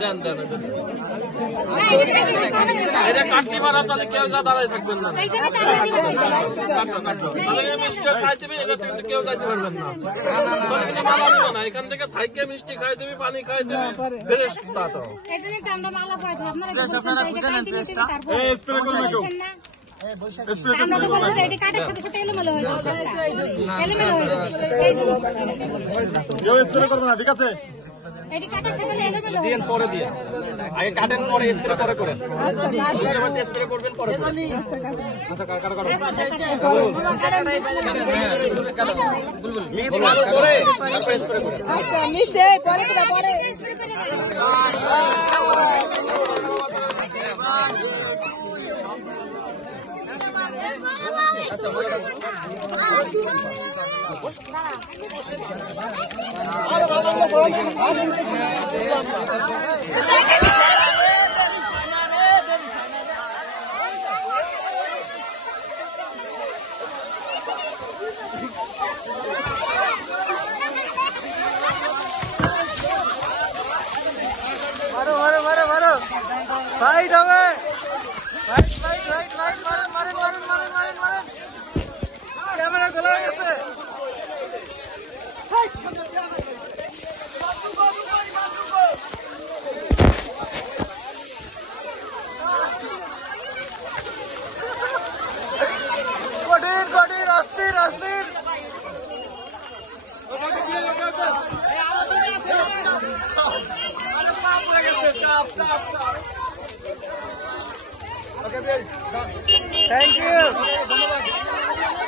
দেন দেন এটা কাটলি মারা তাহলে কেউ যা দাঁড়ায় থাকবেন না মিষ্টি খাই দিবি এটা কিন্তু কেউ যাইতে পারবেন না মালা নিব না এখান থেকে থাইকে মিষ্টি খাই দিবি পানি খাই দিবি ফ্রেশ তা তো ঠিক আছে পরে দিয়ে আগে কাটেন পরে স্প্রে করে করেন স্প্রে করবেন পরে মিষ্টি পরে পরে মারো মারো মারো মারো ফাইট হবে ফাইট ফাইট ফাইট ফাইট মারেন মারেন মারেন মারেন মারেন মারেন ক্যামেরা খোলা হয়ে গেছে কঠিন কঠিন অস্থির অস্থির Thank you.